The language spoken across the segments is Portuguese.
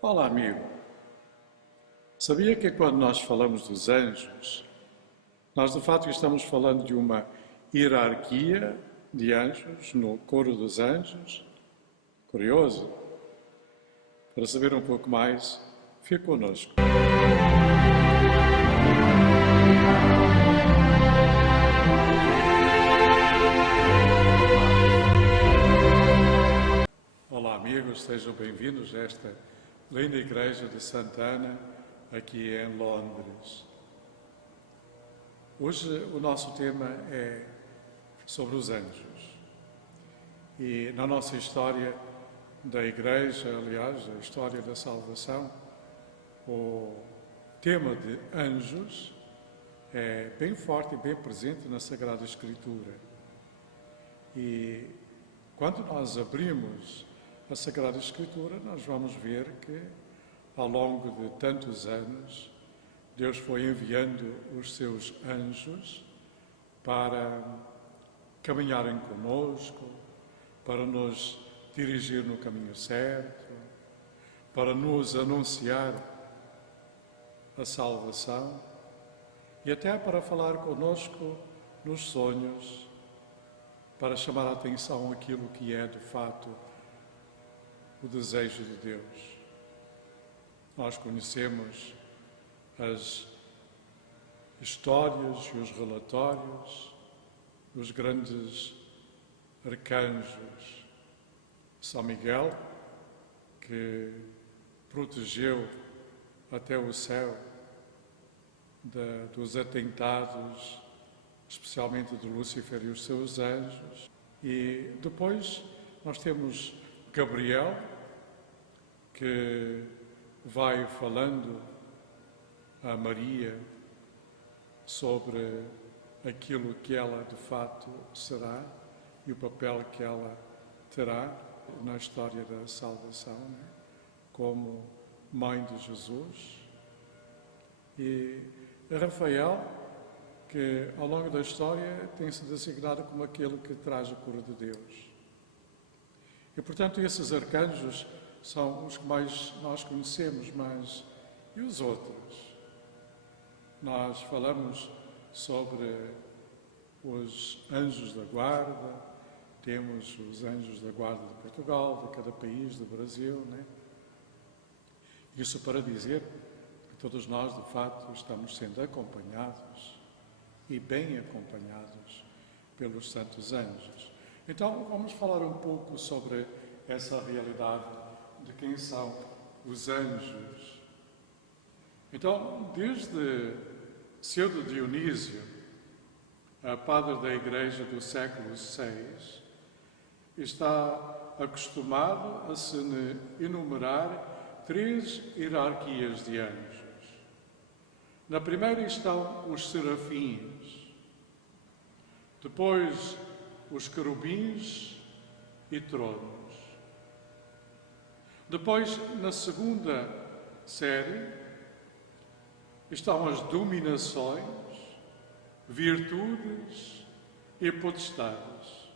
Olá, amigo. Sabia que quando nós falamos dos anjos, nós de fato estamos falando de uma hierarquia de anjos no coro dos anjos? Curioso? Para saber um pouco mais, fique connosco. Olá, amigos, sejam bem-vindos a esta linda igreja de Santa Ana, aqui em Londres. Hoje o nosso tema é sobre os anjos. E na nossa história da igreja, aliás, a história da salvação, o tema de anjos é bem forte e bem presente na Sagrada Escritura. E quando nós abrimos a Sagrada Escritura, nós vamos ver que, ao longo de tantos anos, Deus foi enviando os seus anjos para caminharem conosco, para nos dirigir no caminho certo, para nos anunciar a salvação e até para falar conosco nos sonhos, para chamar a atenção aquilo que é, de fato, o desejo de Deus. Nós conhecemos as histórias e os relatórios dos grandes arcanjos. São Miguel, que protegeu até o céu dos atentados, especialmente de Lúcifer e os seus anjos. E depois nós temos Gabriel, que vai falando a Maria sobre aquilo que ela de fato será e o papel que ela terá na história da salvação, né? Como mãe de Jesus. E Rafael, que ao longo da história tem-se designado como aquele que traz a cura de Deus. E, portanto, esses arcanjos são os que mais nós conhecemos, mas e os outros? Nós falamos sobre os anjos da guarda, temos os anjos da guarda de Portugal, de cada país, do Brasil, né? Isso para dizer que todos nós, de facto, estamos sendo acompanhados e bem acompanhados pelos santos anjos. Então, vamos falar um pouco sobre essa realidade de quem são os anjos. Então, desde Pseudo Dionísio, padre da Igreja do século VI, está acostumado a se enumerar 3 hierarquias de anjos. Na primeira estão os serafins, depois os querubins e tronos. Depois, na segunda série, estão as dominações, virtudes e potestades.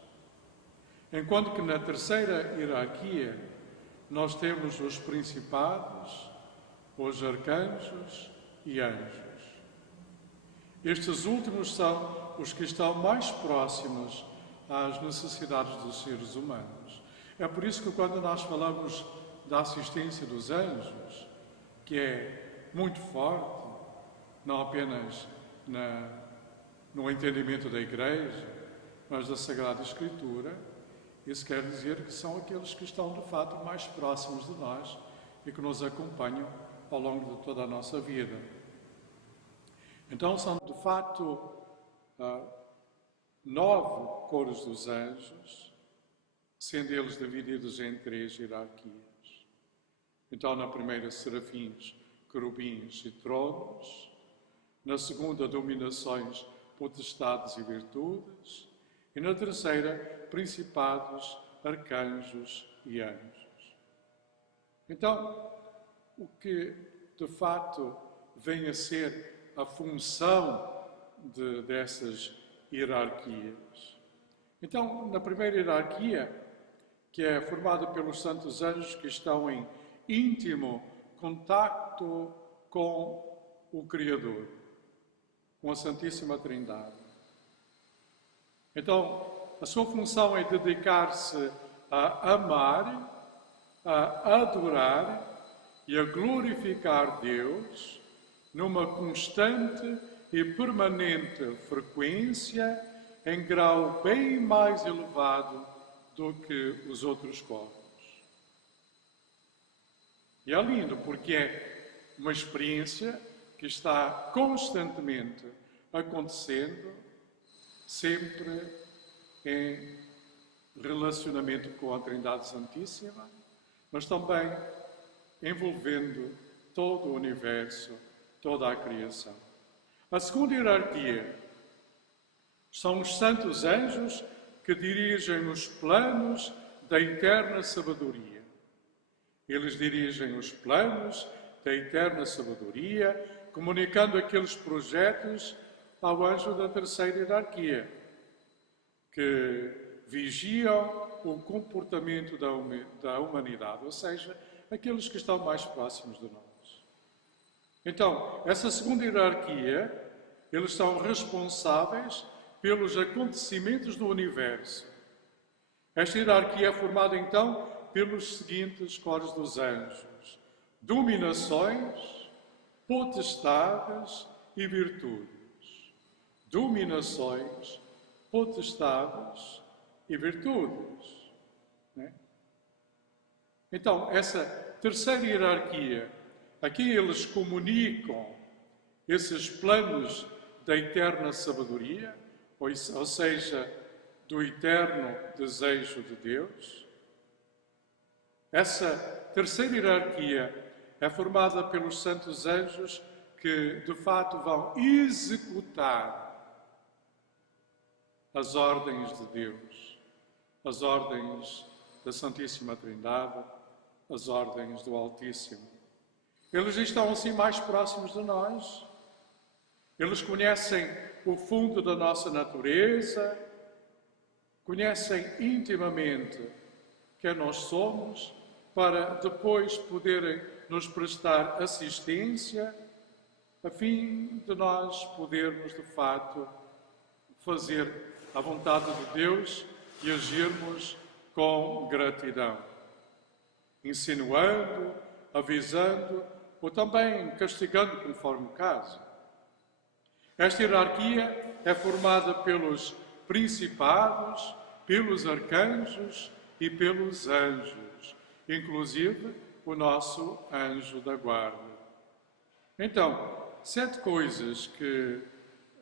Enquanto que na terceira hierarquia nós temos os principados, os arcanjos e anjos. Estes últimos são os que estão mais próximos às necessidades dos seres humanos. É por isso que quando nós falamos da assistência dos anjos, que é muito forte, não apenas no entendimento da Igreja, mas da Sagrada Escritura, isso quer dizer que são aqueles que estão, de fato, mais próximos de nós e que nos acompanham ao longo de toda a nossa vida. Então, são, de fato, 9 coros dos anjos, sendo eles divididos em 3 hierarquias. Então, na primeira, serafins, querubins e tronos. Na segunda, dominações, potestades e virtudes. E na terceira, principados, arcanjos e anjos. Então, o que de fato vem a ser a função dessas hierarquias? Então, na primeira hierarquia, que é formada pelos santos anjos que estão em íntimo contacto com o Criador, com a Santíssima Trindade. Então, a sua função é dedicar-se a amar, a adorar e a glorificar Deus numa constante e permanente frequência em grau bem mais elevado do que os outros corpos. E é lindo porque é uma experiência que está constantemente acontecendo, sempre em relacionamento com a Trindade Santíssima, mas também envolvendo todo o universo, toda a criação. A segunda hierarquia são os santos anjos que dirigem os planos da eterna sabedoria. Eles dirigem os planos da eterna sabedoria, comunicando aqueles projetos ao anjo da terceira hierarquia, que vigiam o comportamento da humanidade, ou seja, aqueles que estão mais próximos de nós. Então, essa segunda hierarquia, eles são responsáveis pelos acontecimentos do universo. Esta hierarquia é formada, então, pelos seguintes coros dos anjos: dominações, potestades e virtudes. Dominações, potestades e virtudes. Né? Então, essa terceira hierarquia, aqui eles comunicam esses planos da eterna sabedoria, ou seja, do eterno desejo de Deus. Essa terceira hierarquia é formada pelos santos anjos que, de fato, vão executar as ordens de Deus, as ordens da Santíssima Trindade, as ordens do Altíssimo. Eles estão assim mais próximos de nós. Eles conhecem o fundo da nossa natureza, conhecem intimamente quem nós somos, para depois poderem nos prestar assistência, a fim de nós podermos, de fato, fazer a vontade de Deus e agirmos com gratidão, insinuando, avisando ou também castigando conforme o caso. Esta hierarquia é formada pelos principados, pelos arcanjos e pelos anjos, inclusive o nosso anjo da guarda. Então, 7 coisas que,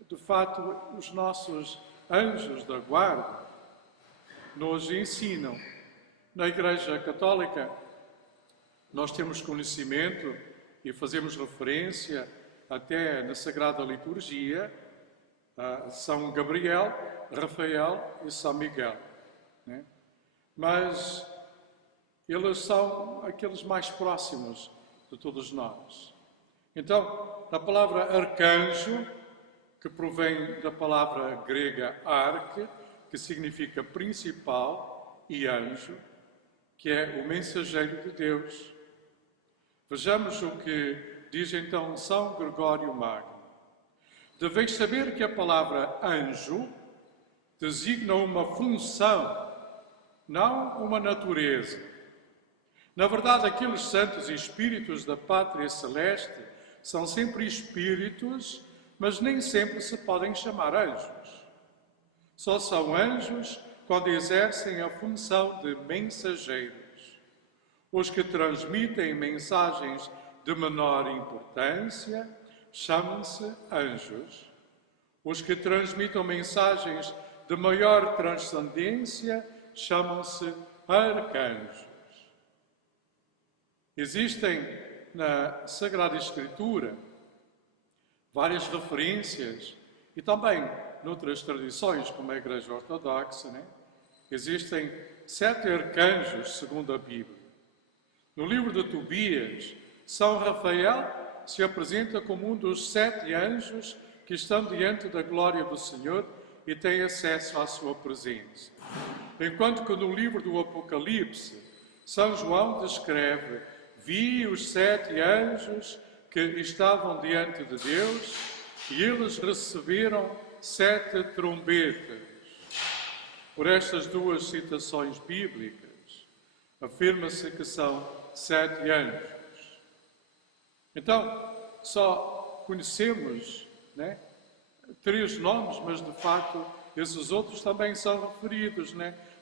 de fato, os nossos anjos da guarda nos ensinam. Na Igreja Católica, nós temos conhecimento e fazemos referência até na Sagrada Liturgia a São Gabriel, Rafael e São Miguel. Né? Mas eles são aqueles mais próximos de todos nós. Então, a palavra arcanjo, que provém da palavra grega arque, que significa principal, e anjo, que é o mensageiro de Deus. Vejamos o que diz então São Gregório Magno. Deveis saber que a palavra anjo designa uma função, não uma natureza. Na verdade, aqueles santos espíritos da pátria celeste são sempre espíritos, mas nem sempre se podem chamar anjos. Só são anjos quando exercem a função de mensageiros. Os que transmitem mensagens de menor importância chamam-se anjos. Os que transmitem mensagens de maior transcendência chamam-se arcanjos. Existem na Sagrada Escritura várias referências e também noutras tradições, como a Igreja Ortodoxa, né? Existem 7 arcanjos, segundo a Bíblia. No livro de Tobias, São Rafael se apresenta como um dos 7 anjos que estão diante da glória do Senhor e têm acesso à sua presença. Enquanto que no livro do Apocalipse, São João descreve Vi os 7 anjos que estavam diante de Deus e eles receberam 7 trombetas. Por estas 2 citações bíblicas, afirma-se que são 7 anjos. Então, só conhecemos 3 nomes, mas de facto esses outros também são referidos.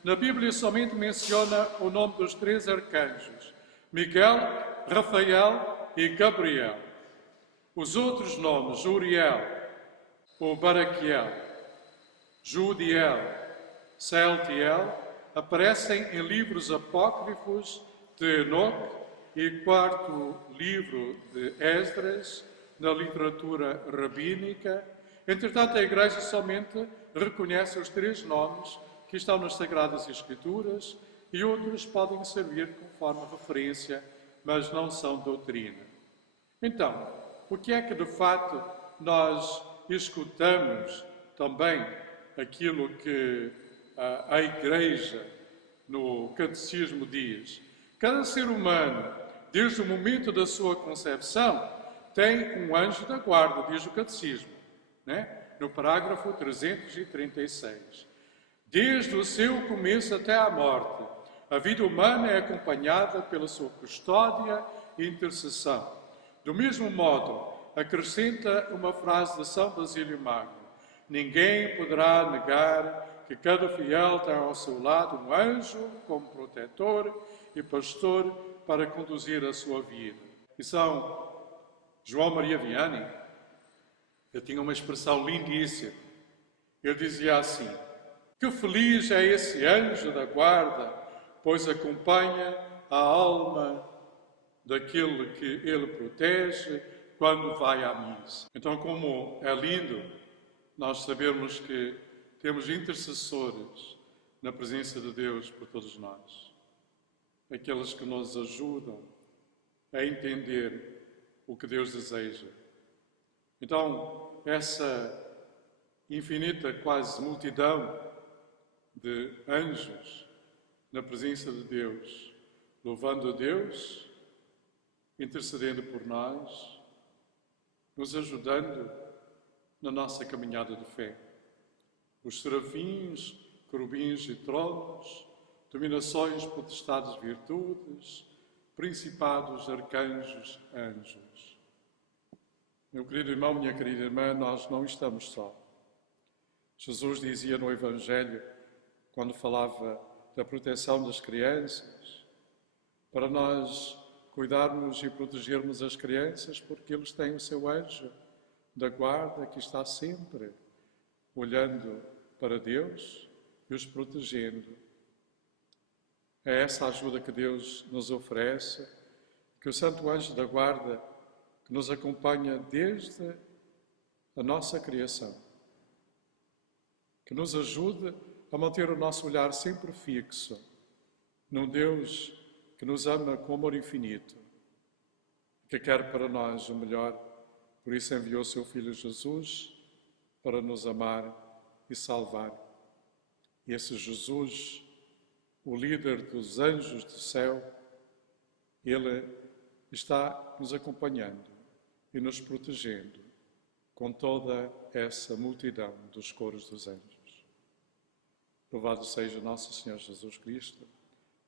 Na Bíblia somente menciona o nome dos 3 arcanjos: Miguel, Rafael e Gabriel. Os outros nomes, Uriel, ou Baraquiel, Judiel, Celtiel, aparecem em livros apócrifos de Enoque e 4º livro de Esdras, na literatura rabínica. Entretanto, a Igreja somente reconhece os 3 nomes que estão nas Sagradas Escrituras e outros podem servir conforme referência, mas não são doutrina. Então, o que é que de facto nós escutamos também aquilo que a Igreja no Catecismo diz? Cada ser humano, desde o momento da sua concepção, tem um anjo da guarda, diz o Catecismo, no parágrafo 336. Desde o seu começo até à morte, a vida humana é acompanhada pela sua custódia e intercessão. Do mesmo modo, acrescenta uma frase de São Basílio Magno: ninguém poderá negar que cada fiel tem ao seu lado um anjo como protetor e pastor para conduzir a sua vida. E São João Maria Vianney, ele tinha uma expressão lindíssima. Ele dizia assim: que feliz é esse anjo da guarda, pois acompanha a alma daquele que ele protege quando vai à missa. Então, como é lindo nós sabermos que temos intercessores na presença de Deus por todos nós. Aqueles que nos ajudam a entender o que Deus deseja. Então, essa infinita quase multidão de anjos na presença de Deus, louvando a Deus, intercedendo por nós, nos ajudando na nossa caminhada de fé. Os serafins, querubins e tronos, dominações, potestades, virtudes, principados, arcanjos, anjos. Meu querido irmão, minha querida irmã, nós não estamos só. Jesus dizia no Evangelho, quando falava da proteção das crianças, para nós cuidarmos e protegermos as crianças, porque eles têm o seu anjo da guarda que está sempre olhando para Deus e os protegendo. É essa ajuda que Deus nos oferece, que o Santo Anjo da Guarda, que nos acompanha desde a nossa criação, que nos ajude a manter o nosso olhar sempre fixo num Deus que nos ama com amor infinito, que quer para nós o melhor, por isso enviou seu Filho Jesus para nos amar e salvar. E esse Jesus, o líder dos anjos do céu, ele está nos acompanhando e nos protegendo com toda essa multidão dos coros dos anjos. Louvado seja nosso Senhor Jesus Cristo,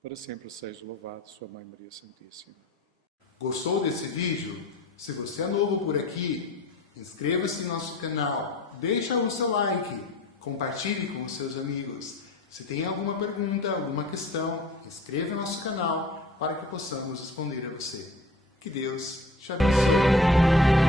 para sempre seja louvado sua Mãe Maria Santíssima. Gostou desse vídeo? Se você é novo por aqui, inscreva-se em nosso canal, deixa o seu like, compartilhe com os seus amigos. Se tem alguma pergunta, alguma questão, inscreva no nosso canal para que possamos responder a você. Que Deus te abençoe.